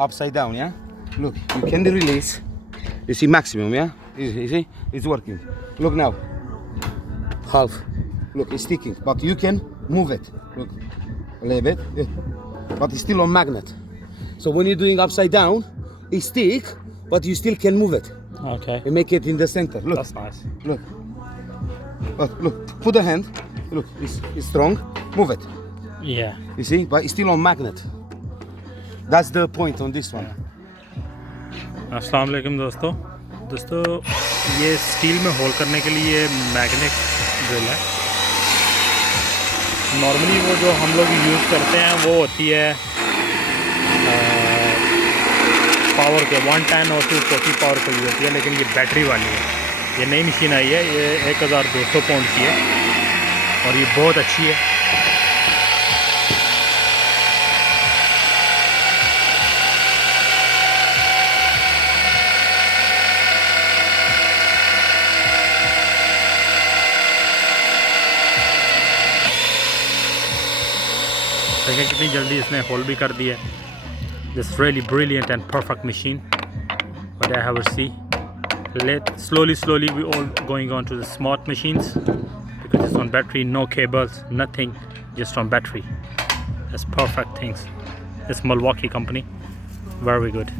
upside down, yeah? Look, you can release. You see maximum, yeah? You see? It's working. Look now. Half. Look, it's sticking, but you can move it. Look, a little bit. Yeah. But it's still on magnet. So when you're doing upside down, it stick, but you still can move it. Okay. And make it in the center. Look. That's nice. Look. But look, put the hand. Look, it's strong. Move it. Yeah. You see? But it's still on magnet. That's the point on this one. अस्सलाम वालेकुम दोस्तों ये steel में whole करने के लिए magnet drill है। Normally वो जो हम लोग यूज़ करते हैं वो होती है पावर के 110 और 240 पावर की होती है, लेकिन ये बैटरी वाली है। ये नई मशीन आई है, ये 1200 पाउंड की है और ये बहुत अच्छी है। देखें कितनी जल्दी इसने होल भी कर दिया। This really brilliant and perfect machine what I ever see. Slowly we all going on to the smart machines because it's on battery, no cables, nothing, just on battery. That's perfect things. It's Milwaukee company, very good.